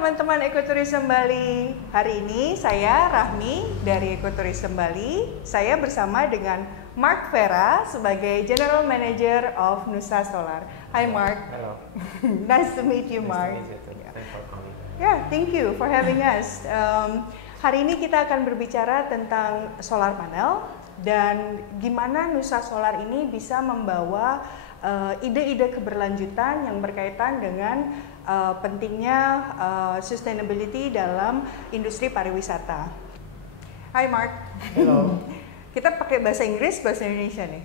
teman-teman Ekoturism Bali. Hari ini saya Rahmi dari Ekoturism Bali. Saya bersama dengan Mark Vera sebagai General Manager of Nusa Solar. Hi Mark. Hello. Nice to meet you, Mark. Nice to meet you. Thanks for calling. Yeah, thank you for having us. Hari ini kita akan berbicara tentang solar panel dan gimana Nusa Solar ini bisa membawa ide-ide keberlanjutan yang berkaitan dengan pentingnya sustainability dalam industri pariwisata. Hai Mark. Hello. Kita pakai bahasa Inggris, bahasa Indonesia nih.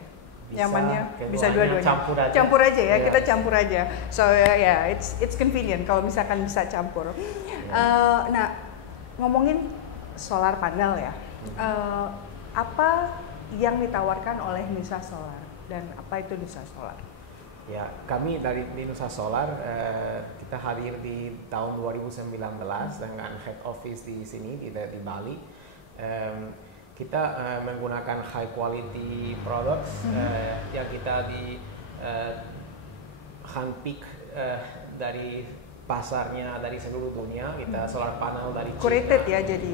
Nyamannya bisa dua-duanya. Campur aja ya, yeah. Kita campur aja. So yeah, it's convenient kalau misalkan bisa campur. Nah, ngomongin solar panel ya. Apa yang ditawarkan oleh Nusa Solar dan apa itu Nusa Solar? Ya, kami di Nusa Solar kita hadir di tahun 2019 dengan head office di sini di Bali. Kita menggunakan high quality products yang kita handpick dari pasarnya dari seluruh dunia. Kita solar panel dari curated China. Ya, jadi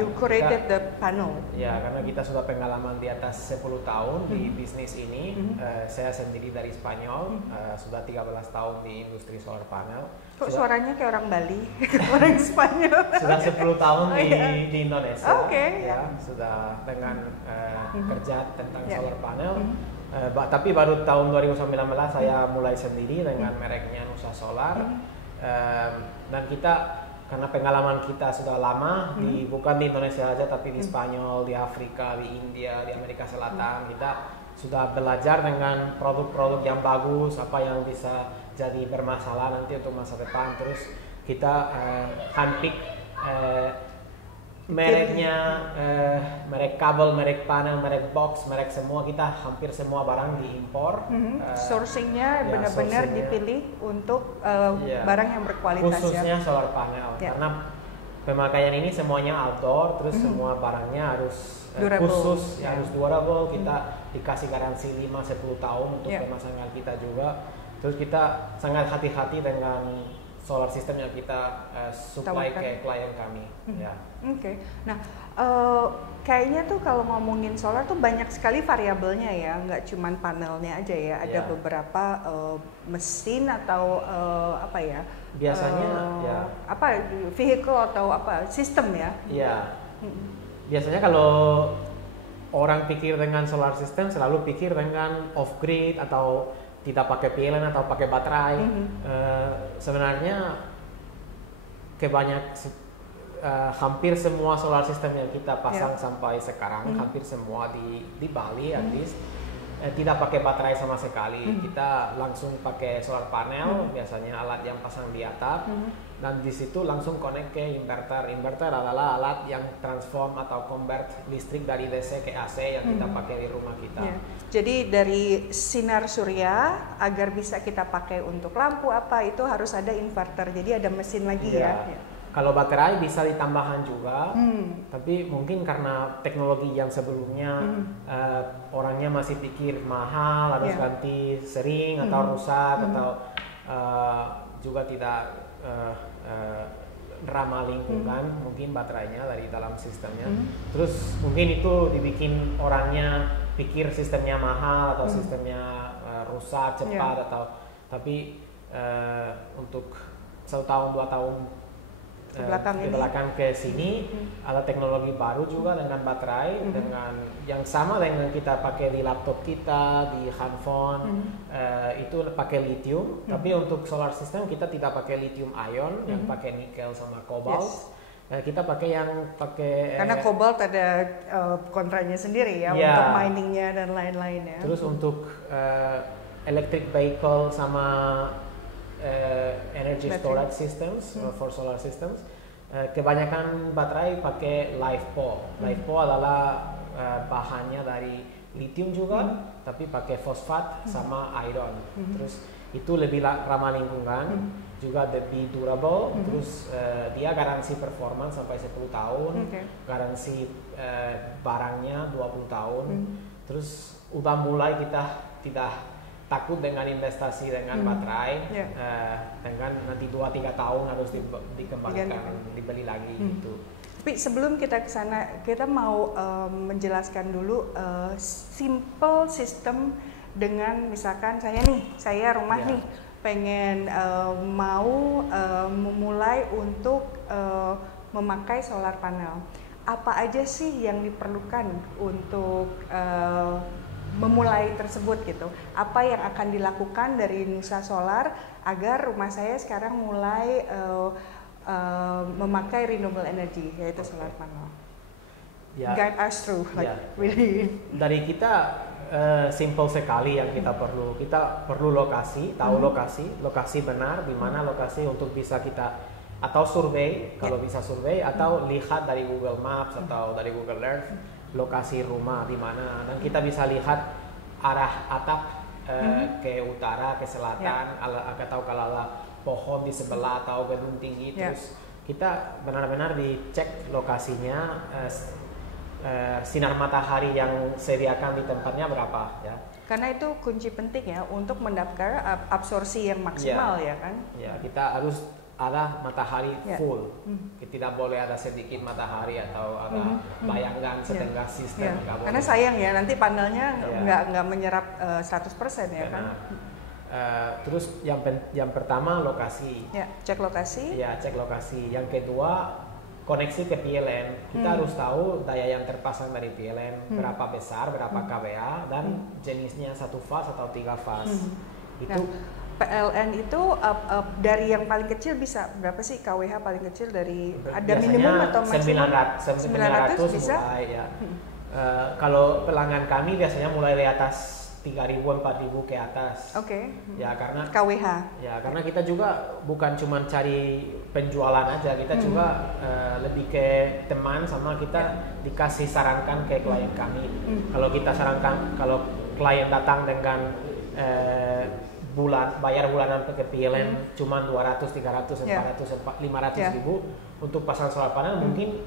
you curated the panel. Ya, karena kita sudah pengalaman di atas 10 tahun di bisnis ini. Saya sendiri dari Spanyol, sudah 13 tahun di industri solar panel. Kok suaranya kayak orang Bali, orang Spanyol? Sudah 10 tahun di Indonesia. Oke, ya. Sudah dengan kerja tentang solar panel. Tapi baru tahun 2019 saya mulai sendiri dengan mereknya Nusa Solar. Dan kita karena pengalaman kita sudah lama bukan di Indonesia aja tapi di Spanyol, di Afrika, di India, di Amerika Selatan, kita sudah belajar dengan produk-produk yang bagus, apa yang bisa jadi bermasalah nanti untuk masa depan. Terus kita handpick mereknya, merek kabel, merek panel, merek box, merek semua, kita hampir semua barang diimpor. Sourcingnya benar-benar dipilih untuk barang yang berkualitas, khususnya solar panel, karena pemakaian ini semuanya outdoor, terus semua barangnya harus khusus, harus durable. Kita dikasih garansi 5-10 tahun untuk pemasangan kita juga. Terus kita sangat hati-hati dengan solar system yang kita supply ke klien kami. Oke. Nah, kayaknya tuh kalau ngomongin solar tuh banyak sekali variabelnya ya, nggak cuman panelnya aja ya. Ada beberapa mesin atau apa ya? Biasanya apa vehicle atau apa sistem ya? Iya. Biasanya kalau orang pikir dengan solar system selalu pikir dengan off grid atau tidak pakai PLN atau pakai baterai. Sebenarnya hampir semua solar system yang kita pasang sampai sekarang, hampir semua di Bali at least, tidak pakai baterai sama sekali. Kita langsung pakai solar panel, biasanya alat yang pasang di atap, dan di situ langsung connect ke inverter. Inverter adalah alat yang transform atau convert listrik dari DC ke AC yang kita pakai di rumah kita. Jadi dari sinar surya agar bisa kita pakai untuk lampu apa itu harus ada inverter. Jadi ada mesin lagi ya. Kalau baterai bisa ditambahkan juga, tapi mungkin karena teknologi yang sebelumnya orangnya masih pikir mahal, harus ganti sering atau rusak atau juga tidak ramah lingkungan, mungkin baterainya dari dalam sistemnya. Terus mungkin itu dibikin orangnya pikir sistemnya mahal atau sistemnya rusak cepat tapi untuk 1 tahun 2 tahun belakang ke sini ada teknologi baru juga dengan baterai, dengan yang sama dengan kita pakai di laptop kita, di handphone, itu pakai lithium. Tapi untuk solar system kita tidak pakai lithium ion yang pakai nikel sama cobalt. Kita pakai karena cobalt ada kontranya sendiri ya untuk miningnya dan lain-lain ya. Terus untuk electric vehicle sama energy storage systems for solar systems, kebanyakan baterai pakai LiFePO. LiFePO adalah bahannya dari lithium juga, tapi pakai fosfat sama iron. Terus itu lebih ramah lingkungan, juga lebih durable. Terus dia garansi performance sampai 10 tahun, garansi barangnya 20 tahun. Terus udah mulai kita tidak takut dengan investasi dengan baterai, dengan nanti 2-3 tahun harus dikembalikan, dibeli lagi gitu. Tapi sebelum kita ke sana, kita mau menjelaskan dulu simple sistem dengan misalkan saya rumah nih pengen mau memulai untuk memakai solar panel. Apa aja sih yang diperlukan untuk memulai tersebut gitu? Apa yang akan dilakukan dari Nusa Solar agar rumah saya sekarang mulai memakai renewable energy, yaitu solar panel? Guide us through, really. Dari kita simple sekali yang kita perlu lokasi, tahu lokasi benar di mana lokasi untuk bisa kita atau survei kalau bisa survei atau lihat dari Google Maps atau dari Google Earth lokasi rumah di mana, dan kita bisa lihat arah atap ke utara, ke selatan, atau kalau ada pohon di sebelah atau gedung tinggi, terus kita benar-benar dicek lokasinya, sinar matahari yang sediakan di tempatnya berapa ya. Karena itu kunci penting ya untuk mendapatkan absorpsi yang maksimal ya kan. Ya, kita harus ada matahari full, tidak boleh ada sedikit matahari atau ada bayangan setengah sistem. Karena sayang ya nanti panelnya nggak menyerap 100% ya kan. Terus yang pertama lokasi. Cek lokasi. Cek lokasi. Yang kedua koneksi ke PLN. Kita harus tahu daya yang terpasang dari PLN berapa besar, berapa kVA, dan jenisnya 1 fase atau 3 fase. Itu PLN itu dari yang paling kecil bisa berapa sih KWH paling kecil dari ada biasanya minimum atau maksimum? 900 bisa. Mulai, ya. Kalau pelanggan kami biasanya mulai di atas 3.000 4.000 ke atas. Ya karena KWH. Ya karena kita juga bukan cuma cari penjualan aja, kita juga lebih ke teman sama kita dikasih sarankan ke klien kami. Kalau kita sarankan, kalau klien datang dengan bayar bulanan ke PLN cuma 200, 300, 400, 500 ribu untuk pasang solar panel, mungkin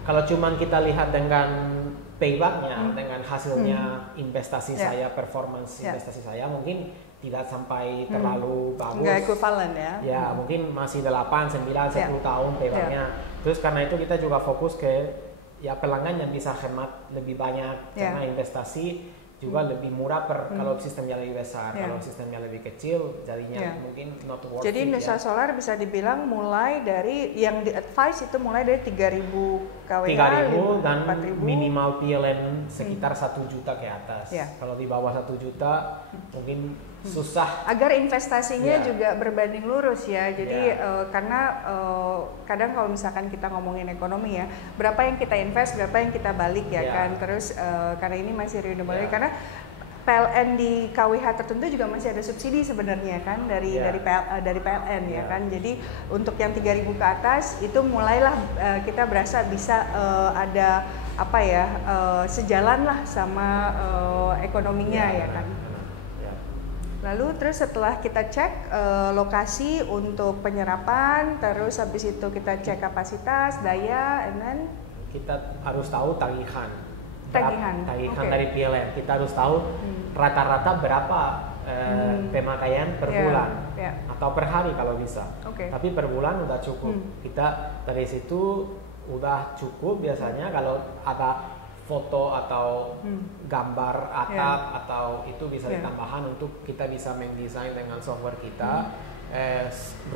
kalau cuma kita lihat dengan paybacknya, dengan hasilnya investasi saya, performance investasi saya mungkin tidak sampai terlalu bagus. Nggak equivalent ya? Ya mungkin masih 8, 9, 10 tahun paybacknya. Terus karena itu kita juga fokus ke pelanggan yang bisa hemat lebih banyak, karena investasi juga lebih murah kalau sistemnya lebih besar. Kalau sistemnya lebih kecil jadinya mungkin not worth it. Jadi Nusa Solar bisa dibilang mulai dari yang di advice itu mulai dari 3.000 kWh, 3.000 dan 4.000. Minimal PLN sekitar 1 juta ke atas. Kalau di bawah 1 juta mungkin susah. Agar investasinya juga berbanding lurus ya. Jadi karena kadang kalau misalkan kita ngomongin ekonomi ya, berapa yang kita invest, berapa yang kita balik ya kan. Terus karena ini masih renewable, karena PLN di KWH tertentu juga masih ada subsidi sebenarnya kan dari PLN ya kan. Jadi untuk yang 3.000 ke atas itu mulailah kita berasa bisa ada sejalan lah sama ekonominya ya kan. Lalu terus setelah kita cek lokasi untuk penyerapan, terus habis itu kita cek kapasitas, daya, and then kita harus tahu tagihan okay. dari PLN. Kita harus tahu rata-rata berapa pemakaian per bulan atau per hari kalau bisa. Tapi per bulan udah cukup. Kita dari situ udah cukup biasanya kalau ada foto atau gambar atap atau itu bisa ditambahkan untuk kita bisa mendesain dengan software kita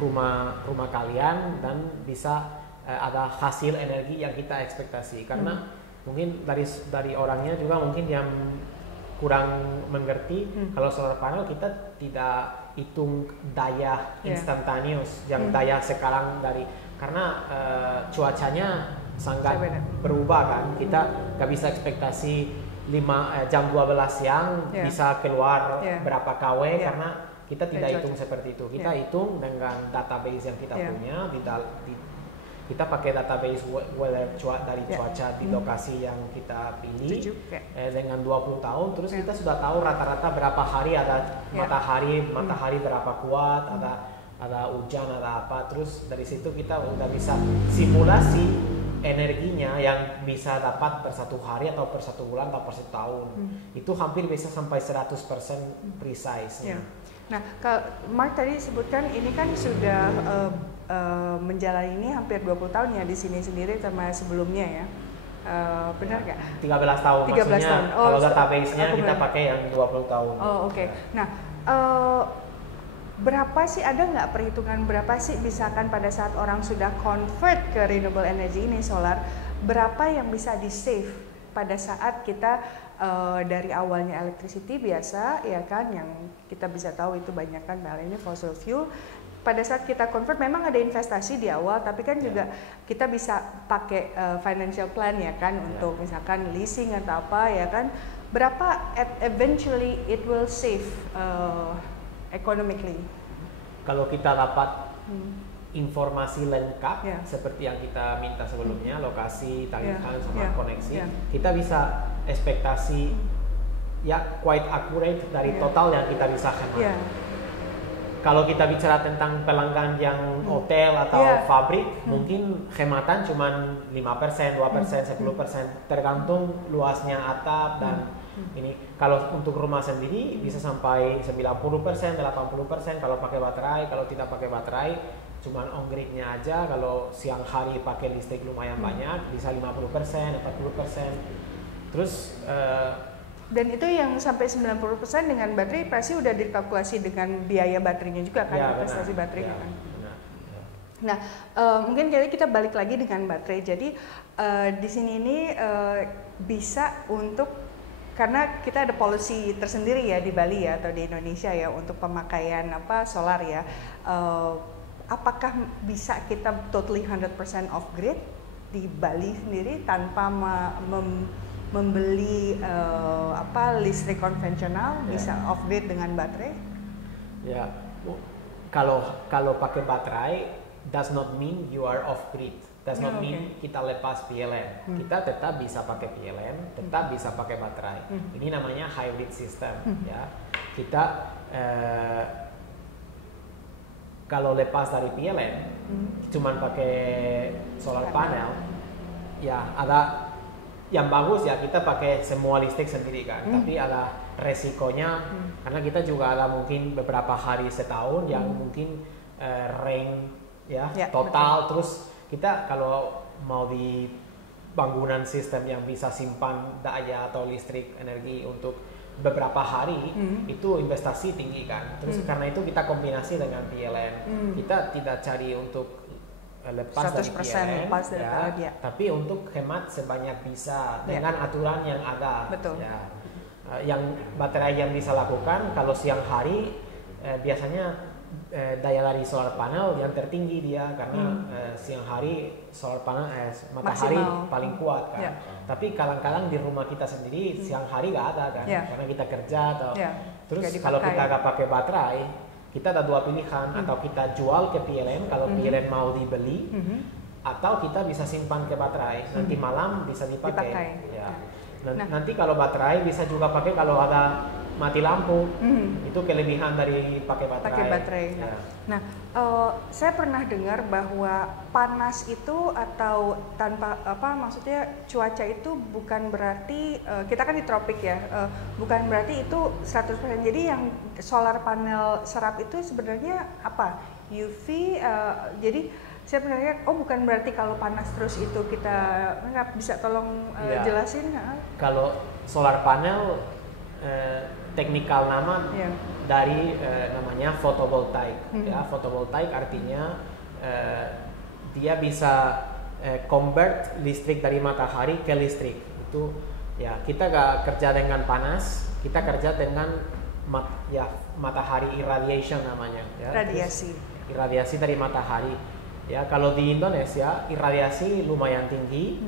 rumah kalian dan bisa ada hasil energi yang kita ekspektasi. Karena mungkin dari orangnya juga mungkin yang kurang mengerti kalau solar panel kita tidak hitung daya instantaneous yang daya sekarang karena cuacanya sangat berubah kan. Kita nggak bisa ekspektasi jam 12 siang bisa keluar berapa kW karena kita tidak hitung seperti itu. Kita hitung dengan database yang kita punya. Kita pakai database weather dari cuaca di lokasi yang kita pilih dengan 20 tahun. Terus kita sudah tahu rata-rata berapa hari ada matahari berapa kuat, ada hujan, ada apa. Terus dari situ kita udah bisa simulasi energinya yang bisa dapat per 1 hari atau per 1 bulan atau per 1 tahun itu hampir bisa sampai 100% precise. Yeah. Nah, Mark tadi sebutkan ini kan sudah menjalani ini hampir 20 tahun ya di sini sendiri sama sebelumnya ya. Benar nggak? 13 tahun 13 maksudnya tahun. Oh, kalau database-nya kita benar. pakai yang 20 tahun. Oh, oke. Nah, berapa sih, ada nggak perhitungan berapa sih misalkan pada saat orang sudah convert ke renewable energy ini solar, berapa yang bisa di save pada saat kita dari awalnya electricity biasa ya kan, yang kita bisa tahu itu banyak kan ini fossil fuel. Pada saat kita convert memang ada investasi di awal, tapi kan juga kita bisa pakai financial plan ya kan untuk misalkan leasing atau apa ya kan, berapa eventually it will save economically. Kalau kita dapat informasi lengkap seperti yang kita minta sebelumnya, lokasi, tagihan sama koneksi, kita bisa ekspektasi ya quite accurate dari total yang kita bisa hemat. Kalau kita bicara tentang pelanggan yang hotel atau pabrik, mungkin hematan cuma 5%, 2%, 10%, tergantung luasnya atap dan ini. Kalau untuk rumah sendiri bisa sampai 90%, 80% kalau pakai baterai. Kalau tidak pakai baterai, cuma on gridnya aja. Kalau siang hari pakai listrik lumayan banyak, bisa 50%, 40%. Terus dan itu yang sampai 90% dengan baterai pasti udah dikalkulasi dengan biaya baterainya juga kan, investasi baterai kan. Nah, mungkin kita balik lagi dengan baterai. Jadi di sini ini bisa untuk, karena kita ada policy tersendiri ya di Bali ya atau di Indonesia ya untuk pemakaian solar ya. Apakah bisa kita totally 100% off grid di Bali sendiri tanpa membeli listrik konvensional, bisa off grid dengan baterai? Ya, kalau pakai baterai does not mean you are off grid. Does not mean kita lepas PLN. Kita tetap bisa pakai PLN, tetap bisa pakai baterai. Ini namanya hybrid system ya. Kita kalau lepas dari PLN, cuman pakai solar panel, ya ada yang bagus ya kita pakai semua listrik sendiri kan, tapi ada resikonya karena kita juga ada mungkin beberapa hari setahun yang mungkin rain total, terus kita kalau mau di bangunan sistem yang bisa simpan daya atau listrik energi untuk beberapa hari itu investasi tinggi kan, terus karena itu kita kombinasi dengan PLN, kita tidak cari untuk lepas dari PLN, tapi untuk hemat sebanyak bisa dengan aturan yang ada. Betul. Ya. Yang baterai yang bisa lakukan kalau siang hari biasanya daya dari solar panel yang tertinggi dia karena siang hari solar panel matahari paling kuat kan. Tapi kadang-kadang di rumah kita sendiri siang hari nggak ada kan, karena kita kerja atau terus kalau kita nggak pakai baterai, kita ada dua pilihan, atau kita jual ke PLN kalau PLN mau dibeli, atau kita bisa simpan ke baterai, nanti malam bisa dipakai. Ya. Nanti kalau baterai bisa juga pakai kalau ada mati lampu, itu kelebihan dari pakai baterai. Nah, saya pernah dengar bahwa panas itu atau tanpa maksudnya cuaca itu bukan berarti kita kan di tropik ya, bukan berarti itu 100%. Jadi yang solar panel serap itu sebenarnya apa? UV. Jadi saya pernah lihat, bukan berarti kalau panas terus itu kita nggak bisa, tolong jelasin. Kalau solar panel teknikal nama dari namanya photovoltaik. Ya, photovoltaik artinya dia bisa convert listrik dari matahari ke listrik. Itu ya kita gak kerja dengan panas, kita kerja dengan matahari irradiation namanya. Ya, irradiasi dari matahari. Ya, kalau di Indonesia irradiasi lumayan tinggi.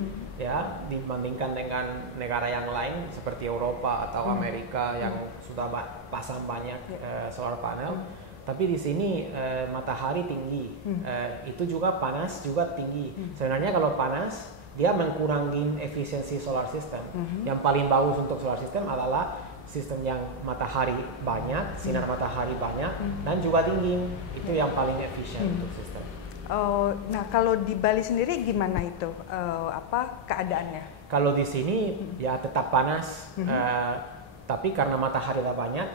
Ya, dibandingkan dengan negara yang lain seperti Eropa atau Amerika yang sudah pasang banyak solar panel, tapi di sini matahari tinggi, itu juga panas juga tinggi. Sebenarnya kalau panas dia mengurangi efisiensi solar system. Yang paling bagus untuk solar system adalah sistem yang matahari banyak, sinar matahari banyak dan juga dingin, itu yang paling efisien untuk sistem. Nah kalau di Bali sendiri gimana itu apa keadaannya? Kalau di sini ya tetap panas, tapi karena matahari tak banyak,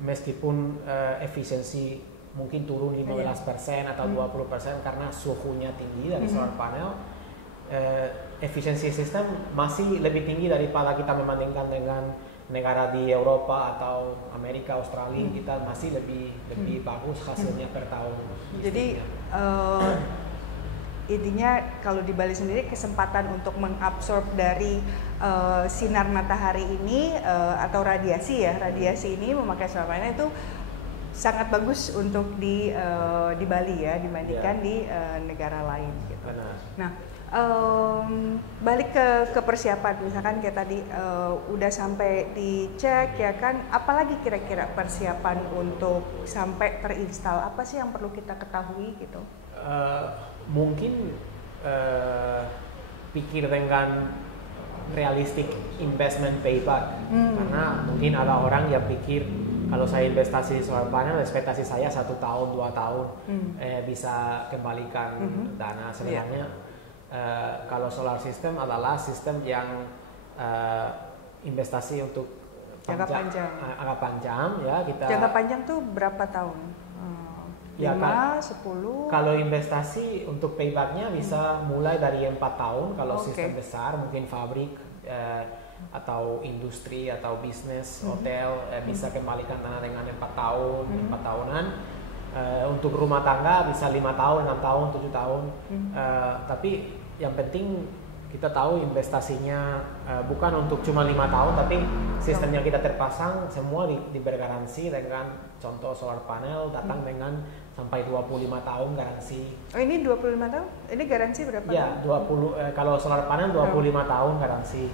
meskipun efisiensi mungkin turun 15% atau 20% karena suhunya tinggi dari solar panel, efisiensi sistem masih lebih tinggi daripada kita membandingkan dengan negara di Eropa atau Amerika, Australia. Kita masih lebih bagus hasilnya per tahun. Jadi intinya kalau di Bali sendiri kesempatan untuk mengabsorb dari sinar matahari ini atau radiasi ini memakai solar panel itu sangat bagus untuk di Bali ya dibandingkan di negara lain gitu. Benar. Nah, balik ke persiapan, misalkan kayak tadi udah sampai dicek ya kan, apalagi kira-kira persiapan untuk sampai terinstal, apa sih yang perlu kita ketahui gitu? Mungkin pikir dengan realistic investment payback, karena mungkin ada orang yang pikir kalau saya investasi di solar panel, ekspektasi saya 1 tahun 2 tahun bisa kembalikan dana. Sebenarnya kalau solar system adalah sistem yang investasi untuk jangka panjang ya. Jangka panjang tuh berapa tahun? 5, 10? Kalau investasi untuk paybacknya bisa mulai dari 4 tahun kalau sistem besar, mungkin pabrik atau industri atau bisnis hotel bisa kembalikan dana dengan 4 tahun, 4 tahunan. Untuk rumah tangga bisa 5 tahun, 6 tahun, 7 tahun. Tapi yang penting kita tahu investasinya bukan untuk cuma 5 tahun, tapi sistem yang kita terpasang semua diberi garansi dengan contoh solar panel datang dengan sampai 25 tahun garansi. Oh ini 25 tahun? Ini garansi berapa ya, tahun? Kalau solar panel 25 tahun garansi.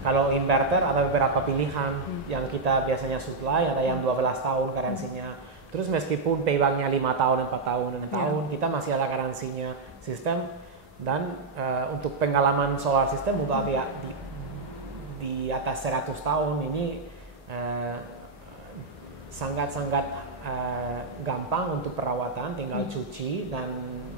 Kalau inverter ada beberapa pilihan yang kita biasanya supply, ada yang 12 tahun garansinya. Terus meskipun paybacknya 5 tahun, 4 tahun, 6 tahun, kita masih ada garansinya sistem. Dan untuk pengalaman solar system udah di atas 100 tahun ini sangat-sangat gampang untuk perawatan, tinggal cuci dan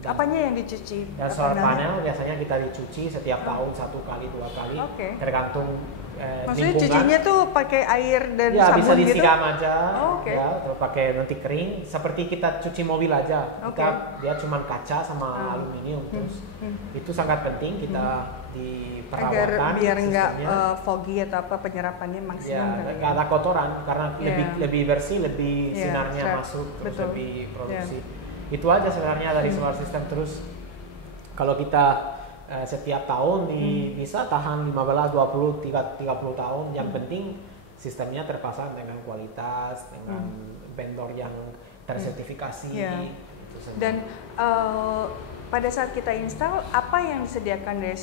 apanya yang dicuci? Dan solar panel biasanya kita dicuci setiap tahun 1 kali 2 kali, tergantung maksudnya lingkungan. Cucinya tuh pakai air dan ya, sabun bisa disiram gitu? aja, ya, atau pakai nanti kering, seperti kita cuci mobil aja. Dia cuma kaca sama aluminium terus. Itu sangat penting kita di perawatan agar biar nggak foggy atau apa penyerapannya maksimum. Ya, nggak ada kotoran karena lebih bersih, lebih sinarnya masuk, terus lebih produksi. Itu aja sebenarnya dari solar system. Terus kalau kita setiap tahun bisa tahan 15, 20, 30 tahun. Yang penting sistemnya terpasang dengan kualitas, dengan vendor yang tersertifikasi. Dan pada saat kita install, apa yang disediakan dari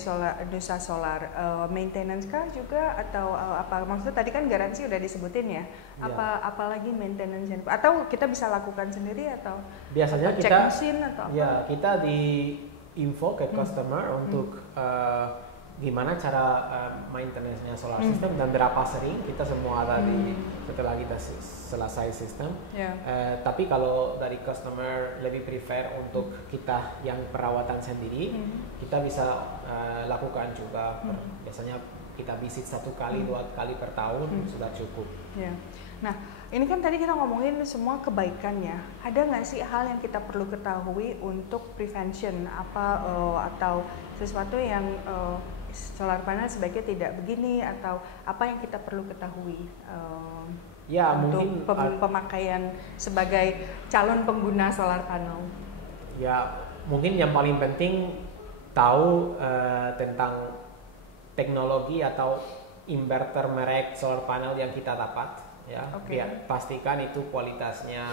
Nusa Solar? Maintenance kah juga atau apa? Maksudnya tadi kan garansi udah disebutin ya. Apalagi maintenance atau kita bisa lakukan sendiri atau biasanya cek mesin atau apa? Ya, kita di info ke customer untuk gimana cara maintenance-nya solar system dan berapa sering. Kita semua ada setelah kita selesai sistem. Tapi kalau dari customer lebih prefer untuk kita yang perawatan sendiri, kita bisa lakukan juga. Biasanya kita visit 1 kali 2 kali per tahun sudah cukup. Nah, ini kan tadi kita ngomongin semua kebaikannya. Ada nggak sih hal yang kita perlu ketahui untuk prevention atau sesuatu yang solar panel sebaiknya tidak begini, atau apa yang kita perlu ketahui untuk pemakaian sebagai calon pengguna solar panel? Ya, mungkin yang paling penting tahu tentang teknologi atau inverter merek solar panel yang kita dapat. Biar pastikan itu kualitasnya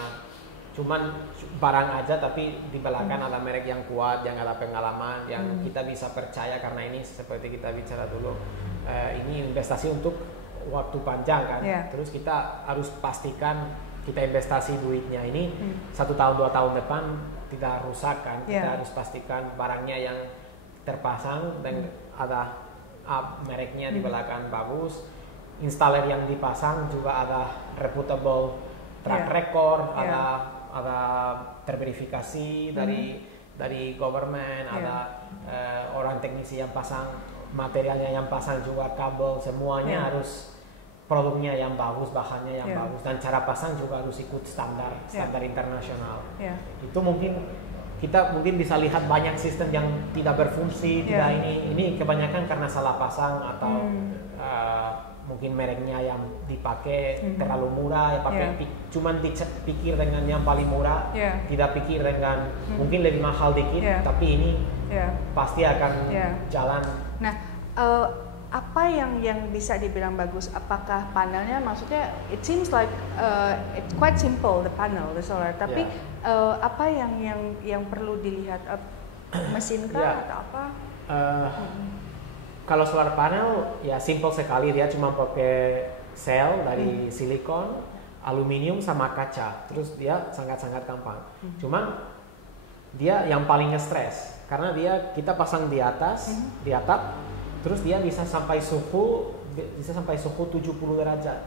cuman barang aja, tapi di belakang ada merek yang kuat, yang ada pengalaman, yang kita bisa percaya, karena ini seperti kita bicara dulu, ini investasi untuk waktu panjang kan. Terus kita harus pastikan kita investasi duitnya ini 1 tahun 2 tahun depan tidak rusak kan. Kita harus pastikan barangnya yang terpasang dan ada mereknya di belakang bagus. Installer yang dipasang juga ada reputable track record, ada terverifikasi dari government, ada orang teknisi yang pasang materialnya, yang pasang juga kabel, semuanya harus produknya yang bagus, bahannya yang bagus, dan cara pasang juga harus ikut standar internasional. Itu kita mungkin bisa lihat banyak sistem yang tidak berfungsi, tidak ini kebanyakan karena salah pasang atau mungkin mereknya yang dipakai terlalu murah, ya pakai cuman dipikir dengan yang paling murah, tidak pikir dengan mungkin lebih mahal dikit, tapi ini pasti akan jalan. Nah, apa yang bisa dibilang bagus? Apakah panelnya? Maksudnya, it seems like it's quite simple the panel, the solar. Tapi apa yang perlu dilihat? Mesin kah atau apa? Kalau solar panel ya simple sekali, dia cuma pakai sel dari silikon, aluminium sama kaca. Terus dia sangat-sangat gampang. Cuman dia yang paling stres karena kita pasang di atas, di atap, terus dia bisa sampai suhu 70 derajat.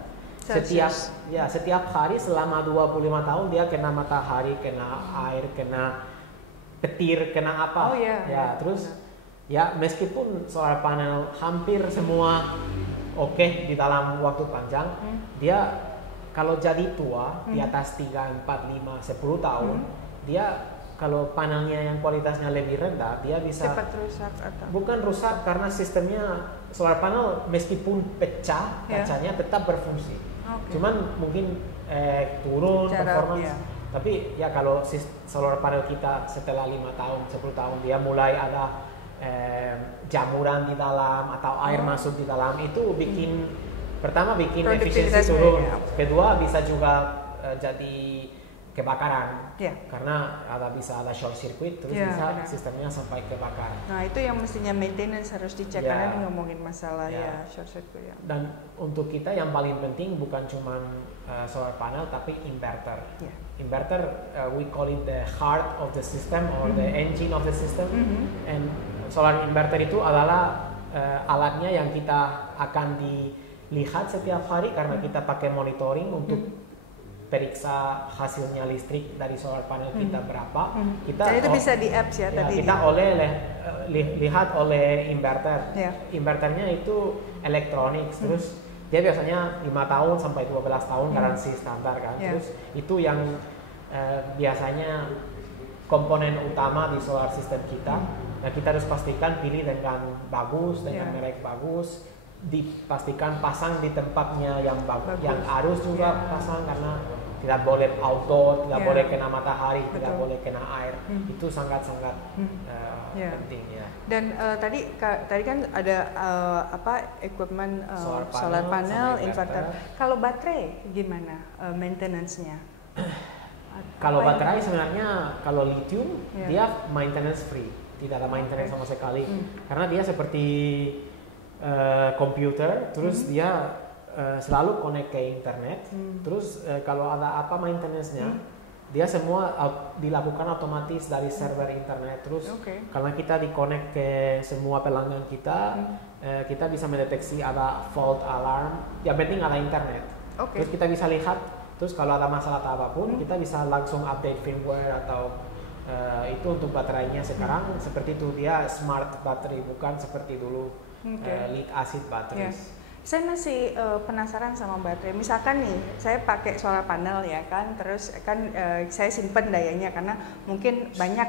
Setiap hari selama 25 tahun dia kena matahari, kena air, kena petir, kena apa. Terus meskipun solar panel hampir semua oke di dalam waktu panjang, dia kalau jadi tua di atas 3, 4, 5, 10 tahun, dia kalau panelnya yang kualitasnya lebih rendah, dia bisa cepat rusak atau bukan rusak karena sistemnya solar panel meskipun pecah kacanya tetap berfungsi. Cuman mungkin turun performance. Tapi ya kalau solar panel kita setelah 5 tahun, 10 tahun dia mulai ada jamuran di dalam atau air masuk di dalam, itu pertama bikin efisiensi turun, kedua bisa juga jadi kebakaran karena bisa ada short circuit, terus bisa sistemnya sampai kebakar. Nah itu yang mestinya maintenance harus dicek karena ini ngomongin masalah short circuit. Dan untuk kita yang paling penting bukan cuma solar panel tapi inverter. Inverter we call it the heart of the system or the engine of the system. And solar inverter itu adalah alatnya yang kita akan dilihat setiap hari karena kita pakai monitoring untuk periksa hasilnya listrik dari solar panel kita berapa. Dan itu bisa di apps tadi. Kita lihat oleh inverter. Inverternya itu elektronik, terus dia biasanya 5 tahun sampai 12 tahun garansi standar kan. Terus itu yang biasanya komponen utama di solar system kita. Nah kita harus pastikan pilih dengan bagus, dengan merek bagus, dipastikan pasang di tempatnya yang bagus, yang harus juga pasang karena tidak boleh auto, tidak boleh kena matahari, tidak boleh kena air. Itu sangat-sangat penting ya. Dan tadi kan ada equipment solar panel, inverter. Kalau baterai gimana maintenance-nya? Kalau baterai sebenarnya kalau lithium dia maintenance free, tidak ada maintenance sama sekali, karena dia seperti komputer, terus dia selalu connect ke internet, terus kalau ada apa maintenance-nya, dia semua dilakukan otomatis dari server internet, terus karena kita di-connect ke semua pelanggan kita, kita bisa mendeteksi ada fault alarm, yang penting ada internet, terus kita bisa lihat, terus kalau ada masalah atau apapun, kita bisa langsung update firmware atau itu untuk baterainya sekarang seperti itu, dia smart battery, bukan seperti dulu lead acid batteries. Saya masih penasaran sama baterai. Misalkan nih, saya pakai solar panel ya kan, terus kan saya simpen dayanya karena mungkin banyak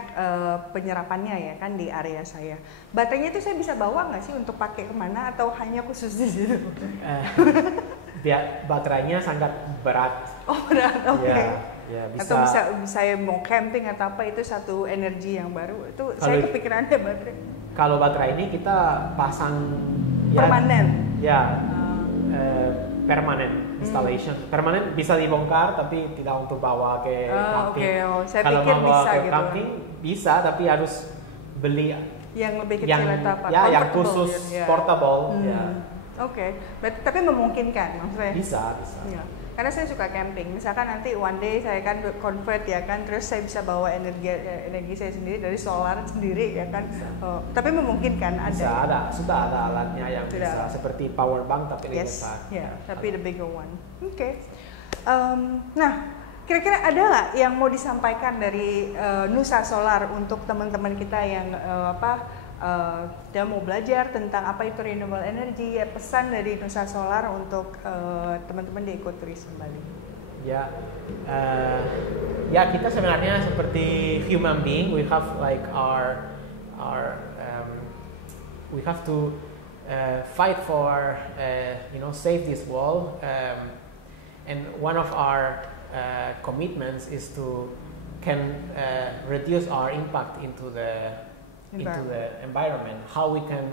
penyerapannya ya kan di area saya. Baterainya itu saya bisa bawa nggak sih untuk pakai kemana atau hanya khusus di situ? Baterainya sangat berat. Oh berat, oke. Ya, bisa. Atau bisa saya mau camping atau apa, itu satu energi yang baru. Itu saya kepikirannya baterai. Kalau baterai ini kita pasang permanen. Permanent installation. Permanent bisa dibongkar tapi tidak untuk bawa ke camping. Saya kalau pikir mau bisa ke gitu. Camping bisa, tapi harus beli yang lebih kecil atau apa? Yang khusus portable. Tapi memungkinkan maksudnya. Bisa. Karena saya suka camping. Misalkan nanti one day saya kan convert ya kan, terus saya bisa bawa energi saya sendiri dari solar sendiri ya kan. Tapi memungkinkan ada. Sudah ada alatnya yang bisa seperti power bank tapi lebih besar. Tapi the bigger one. Nah, Kira-kira ada nggak yang mau disampaikan dari Nusa Solar untuk teman-teman kita yang dia mau belajar tentang apa itu renewable energy, pesan dari Nusa Solar untuk teman-teman di Ecotourism Bali? Ya, kita sebenarnya seperti human being, we have like we have to fight for save this world, and one of our commitments is to reduce our impact into the environment. How we can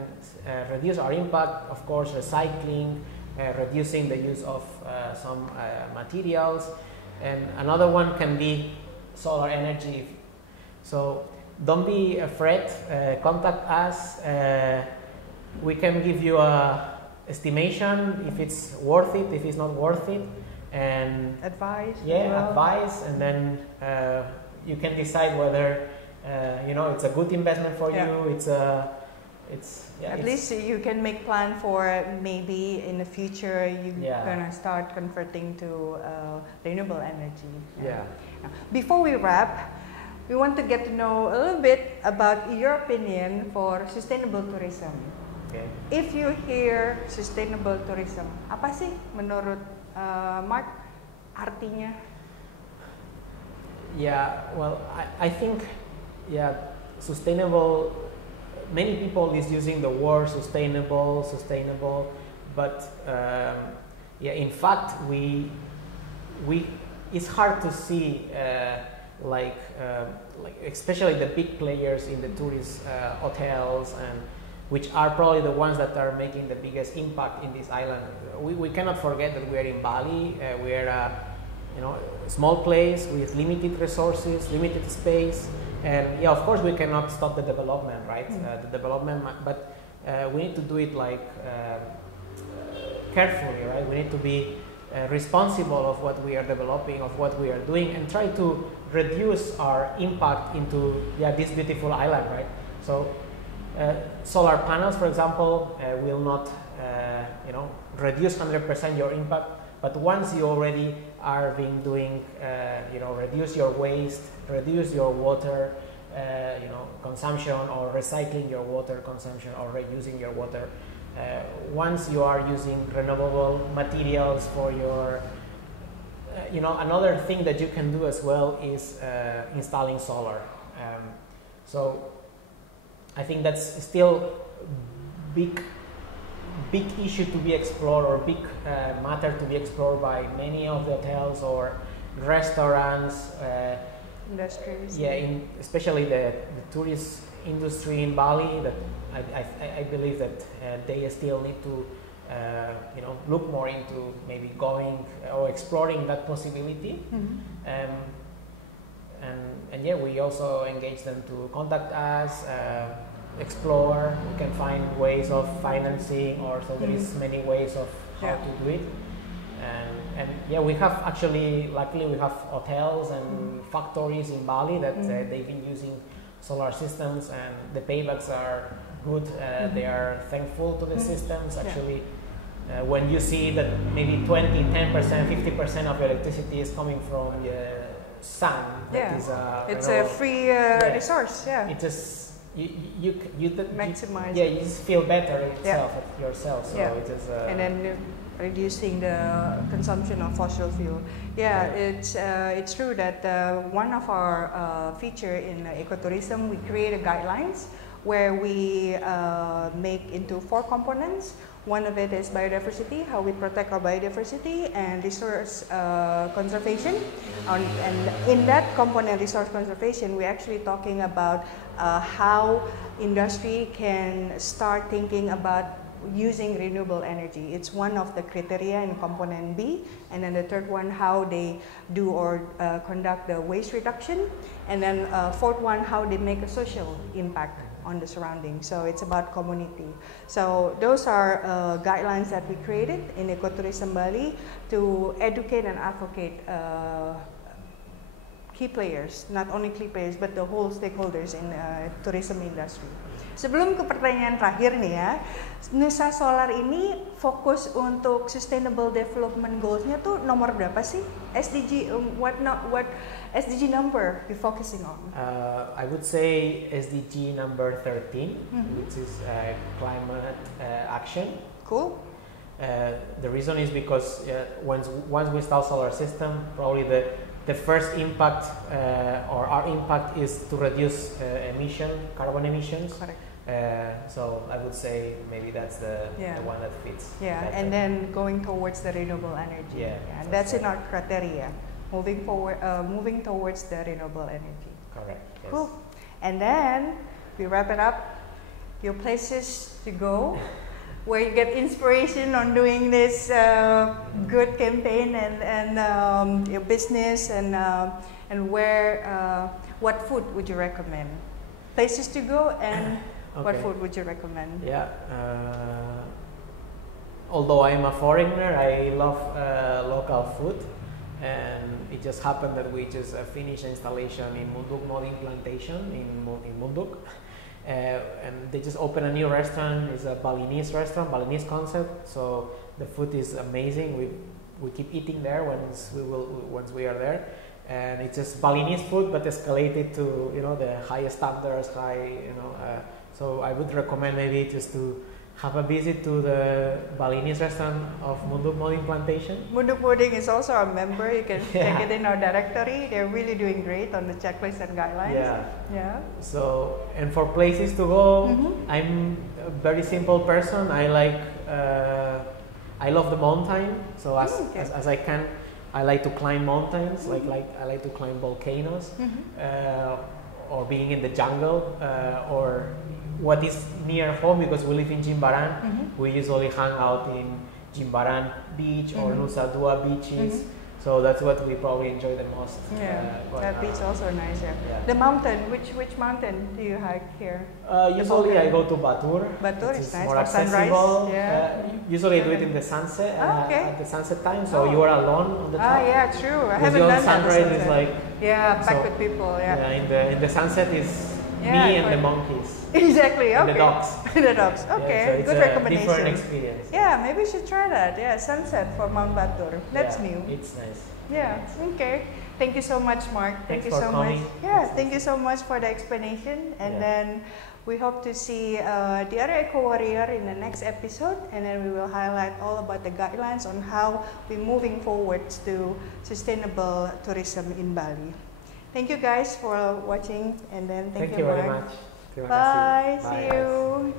reduce our impact? Of course, recycling, reducing the use of some materials, and another one can be solar energy. So don't be afraid. Contact us. We can give you a estimation if it's worth it, if it's not worth it. And advice, advice, and then you can decide whether it's a good investment for you. At least you can make plan for maybe in the future you're gonna start converting to renewable energy. Before we wrap, we want to get to know a little bit about your opinion for sustainable tourism. Okay. If you hear sustainable tourism, apa sih menurut Mark artinya? Well, I think sustainable, many people is using the word sustainable, but in fact we it's hard to see like especially the big players in the tourist hotels, and which are probably the ones that are making the biggest impact in this island. We cannot forget that we are in Bali. We are a small place with limited resources, limited space, and of course we cannot stop the development, right? The development, but we need to do it like carefully, right? We need to be responsible of what we are developing, of what we are doing, and try to reduce our impact into this beautiful island, right? So solar panels, for example, will not reduce 100% your impact, but once you already are doing reduce your waste, reduce your water consumption, or recycling your water consumption, or reusing your water, once you are using renewable materials for your another thing that you can do as well is installing solar. So I think that's still big issue to be explored, or big matter to be explored by many of the hotels or restaurants, industries. Especially the tourist industry in Bali. That I believe that they still need to look more into maybe going or exploring that possibility. And we also engage them to contact us, explore. We can find ways of financing, or so there is many ways of how to do it. And we have actually, luckily, we have hotels and factories in Bali that they've been using solar systems, and the paybacks are good. They are thankful to the systems. Actually, when you see that maybe 20, 10%, 50% of electricity is coming from the sun, that is it's a free resource. It just you maximize. You just feel better yourself. So it is. And then reducing the consumption of fossil fuel. It's true that one of our feature in ecotourism, we create guidelines where we make into 4 components. One of it is biodiversity, how we protect our biodiversity, and resource conservation. And in that component, resource conservation, we're actually talking about how industry can start thinking about using renewable energy. It's one of the criteria in component B. And then the third one, how they do or conduct the waste reduction. And then 4th one, how they make a social impact on the surroundings. So it's about community. So those are guidelines that we created in Ecotourism Bali to educate and advocate key players, not only key players but the whole stakeholders in tourism industry. Sebelum ke pertanyaan terakhir nih ya, Nusa Solar ini fokus untuk sustainable development goals-nya tuh nomor berapa sih? SDG what SDG number you focusing on? I would say SDG number 13, which is climate action. Cool. The reason is because once we install solar system, probably the first impact or our impact is to reduce carbon emissions. Correct. So I would say maybe that's the one that fits. Yeah, better. and then going towards the renewable energy. Yeah, and that's in our criteria. Moving towards the renewable energy. Correct. Yes. Cool. And then we wrap it up. Your places to go, where you get inspiration on doing this good campaign and your business and where what food would you recommend? Places to go and what food would you recommend? Yeah. Although I'm a foreigner, I love local food, and it just happened that we just finished installation in Munduk Modding Plantation in Munduk. And they just opened a new restaurant. It's a Balinese restaurant, Balinese concept. So the food is amazing. We keep eating there once we are there, and it's just Balinese food, but escalated to the highest standards, so I would recommend maybe just to have a visit to the Balinese restaurant of Munduk Modding Plantation. Munduk Modding is also a member. You can check it in our directory. They're really doing great on the checklist and guidelines. Yeah. So, and for places to go, I'm a very simple person. I love the mountain. So as I can, I like to climb mountains. Like I like to climb volcanoes, or being in the jungle, or what is near home, because we live in Jimbaran. We usually hang out in Jimbaran Beach or Nusa Dua beaches. So that's what we probably enjoy the most. That beach also nice. Yeah. The mountain, which mountain do you hike here? Usually I go to Batur. Batur is nice more for accessible. sunrise. Usually I do it in the sunset, at the sunset time, so you are alone on the top. Yeah, true. I Because haven't done sunrise that. Is like packed with people. In the sunset is me and the monkeys. Exactly. Okay. And the dogs. The dogs. Okay. So good it's recommendation. A different experience. Yeah, maybe we should try that. Yeah, sunset for Mount Batur. That's new. It's nice. Yeah. Okay. Thank you so much, Mark. Thanks Thank you for so coming. much. Yeah. Thank you so much for the explanation. And then we hope to see the other Eco Warrior in the next episode, and then we will highlight all about the guidelines on how we're moving forward to sustainable tourism in Bali. Thank you guys for watching, and then thank you, very Mark. much. Bye. Bye. See you.